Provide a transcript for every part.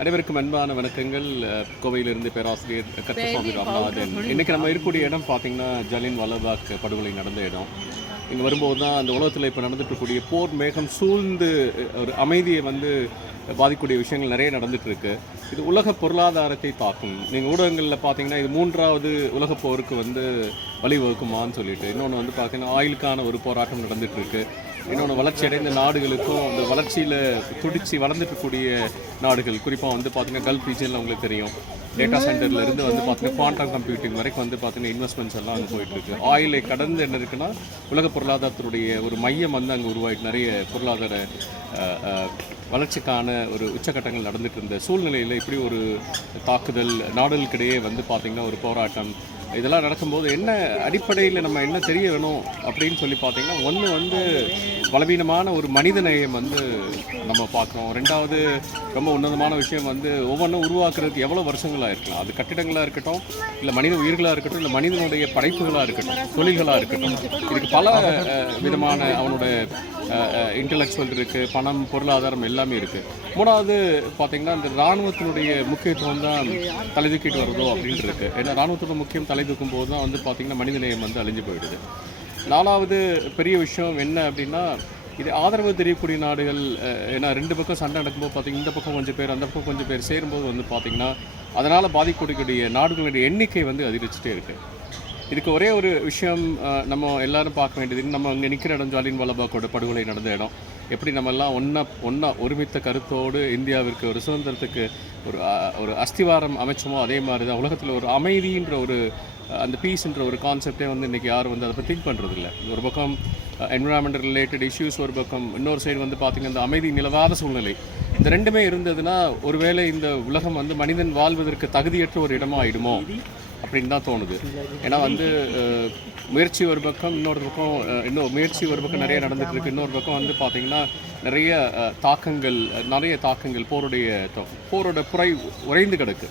அனைவருக்கும் அன்பான வணக்கங்கள். கோவையிலிருந்து பேராசிரியர் கருப்பசாமி ராமநாதன். இன்றைக்கி நம்ம இருக்கக்கூடிய இடம் பார்த்திங்கன்னா ஜலியன் வாலாபாக் படுகொலை நடந்த இடம். இங்கே வரும்போது தான் அந்த உலகத்தில் இப்போ நடந்துகிட்ருக்கூடிய போர் மேகம் சூழ்ந்து ஒரு அமைதியை பாதிக்கக்கூடிய விஷயங்கள் நிறைய நடந்துகிட்ருக்கு. இது உலக பொருளாதாரத்தை தாக்கும். நீங்கள் ஊடகங்களில் பார்த்தீங்கன்னா இது 3வது உலகப் போருக்கு வழிவகுக்குமான்னு சொல்லிட்டு, இன்னொன்று பார்த்தீங்கன்னா ஆயிலுக்கான ஒரு போராட்டம் நடந்துகிட்ருக்கு. இன்னொன்று வளர்ச்சியடைந்த நாடுகளுக்கும் அந்த வளர்ச்சியில் துடிச்சு வளர்ந்துட்டுக்கூடிய நாடுகள், குறிப்பாக பார்த்தீங்கன்னா கல்ஃப் ரீஜனில் உங்களுக்கு தெரியும், டேட்டா சென்டர்லேருந்து பார்த்தீங்கன்னா குவாண்டம் கம்ப்யூட்டிங் வரைக்கும் பார்த்தீங்கன்னா இன்வெஸ்ட்மெண்ட்ஸ் எல்லாம் அங்கே போயிட்டுருக்கு. ஆயிலை கடந்து என்ன இருக்குன்னா உலக பொருளாதாரத்துடைய ஒரு மையம் அங்கே உருவாயிட்டு நிறைய பொருளாதார வளர்ச்சிக்கான ஒரு உச்சக்கட்டங்கள் நடந்துட்டு இருந்த சூழ்நிலையில் இப்படி ஒரு தாக்குதல் நாடுகளுக்கிடையே பார்த்திங்கன்னா ஒரு போராட்டம் இதெல்லாம் நடக்கும்போது என்ன அடிப்படையில் நம்ம என்ன தெரிய வேணும் அப்படின்னு சொல்லி பார்த்தீங்கன்னா, ஒன்று பலவீனமான ஒரு மனித நேயம் நம்ம பார்க்குறோம். ரெண்டாவது ரொம்ப உன்னதமான விஷயம் ஒவ்வொன்றும் உருவாக்குறதுக்கு எவ்வளோ வருஷங்களாக இருக்கலாம். அது கட்டிடங்களாக இருக்கட்டும், இல்லை மனித உயிர்களாக இருக்கட்டும், இல்லை மனிதனுடைய படைப்புகளாக இருக்கட்டும், தொழில்களாக இருக்கட்டும், இதுக்கு பல விதமான அவனோட இன்டலெக்சுவல் இருக்குது, பணம், பொருளாதாரம் எல்லாமே இருக்குது. மூணாவது பார்த்திங்கன்னா இந்த இராணுவத்தினுடைய முக்கியத்துவம் தான் தலைதூக்கிட்டு வருதோ அப்படின்ட்டு இருக்குது. ஏன்னா இராணுவத்தோட முக்கியம் தலைதூக்கும் போது தான் பார்த்திங்கன்னா மனிதநேயம் அழிஞ்சு போயிடுது. நாலாவது பெரிய விஷயம் என்ன அப்படின்னா, இது ஆதரவு தெரியக்கூடிய நாடுகள். ஏன்னா 2 பக்கம் சண்டை நடக்கும்போது பார்த்திங்கன்னா இந்த பக்கம் கொஞ்சம் பேர், அந்த பக்கம் கொஞ்சம் பேர் சேரும்போது பார்த்திங்கன்னா அதனால் பாதிக்கக்கூடிய நாடுகளுடைய எண்ணிக்கை அதிகரிச்சுட்டே இருக்குது. இதுக்கு ஒரே ஒரு விஷயம் நம்ம எல்லோரும் பார்க்க வேண்டியது, நம்ம இங்கே நிற்கிற இடம் ஜாலியன் வாலாபாக்கோட படுகொலை நடந்த இடம். எப்படி நம்மெல்லாம் ஒன்றா ஒருமித்த கருத்தோடு இந்தியாவிற்கு ஒரு சுதந்திரத்துக்கு ஒரு அஸ்திவாரம் அமைச்சோமோ, அதே மாதிரி தான் உலகத்தில் ஒரு அமைதின்ற ஒரு அந்த பீஸ்ன்ற ஒரு கான்செப்டே இன்றைக்கி யாரும் அதை பற்றி திங்க் பண்ணுறதில்ல. ஒரு பக்கம் என்விரான்மெண்ட் ரிலேட்டட் இஷ்யூஸ், ஒரு பக்கம் இன்னொரு சைடு பார்த்திங்கன்னா இந்த அமைதி நிலவாத சூழ்நிலை. இந்த ரெண்டுமே இருந்ததுன்னா ஒருவேளை இந்த உலகம் மனிதன் வாழ்வதற்கு தகுதியற்ற ஒரு இடமா ஆகிடுமோ அப்படின்னு தான் தோணுது. ஏன்னா முயற்சி ஒரு பக்கம், இன்னொரு பக்கம் முயற்சி ஒரு பக்கம் நிறைய நடந்துகிட்ருக்கு. இன்னொரு பக்கம் பார்த்திங்கன்னா நிறைய தாக்கங்கள் போரோட உறைந்து கிடக்கு.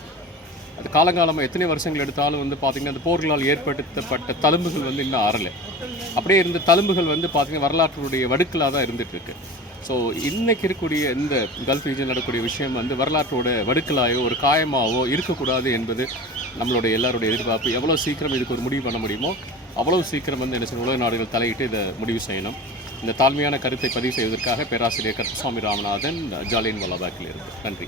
அது காலங்காலமாக எத்தனை வருஷங்கள் எடுத்தாலும் பார்த்திங்கன்னா அந்த போர்களால் ஏற்படுத்தப்பட்ட தழும்புகள் இன்னும் ஆறலை. அப்படியே இருந்த தழும்புகள் பார்த்திங்கன்னா வரலாற்றுடைய வடுக்கலாக தான் இருந்துகிட்ருக்கு. ஸோ இன்றைக்கி இருக்கக்கூடிய இந்த கல்ஃப் ரீஜன் நடக்கக்கூடிய விஷயம் வரலாற்றோட வடுக்கலாயோ ஒரு காயமாகவோ இருக்கக்கூடாது என்பது நம்மளுடைய எல்லாருடைய எதிர்பார்ப்பு. எவ்வளோ சீக்கிரம் இதுக்கு ஒரு முடிவு பண்ண முடியுமோ அவ்வளோ சீக்கிரம் என்ன செய்யணும், உலக நாடுகள் தலையிட்டு இதை முடிவு செய்யணும். இந்த தாழ்மையான கருத்தை பதிவு செய்வதற்காக பேராசிரியர் கருப்பசாமி ராமநாதன், ஜாலியன் வாலாபாக்கில் இருக்கு. நன்றி.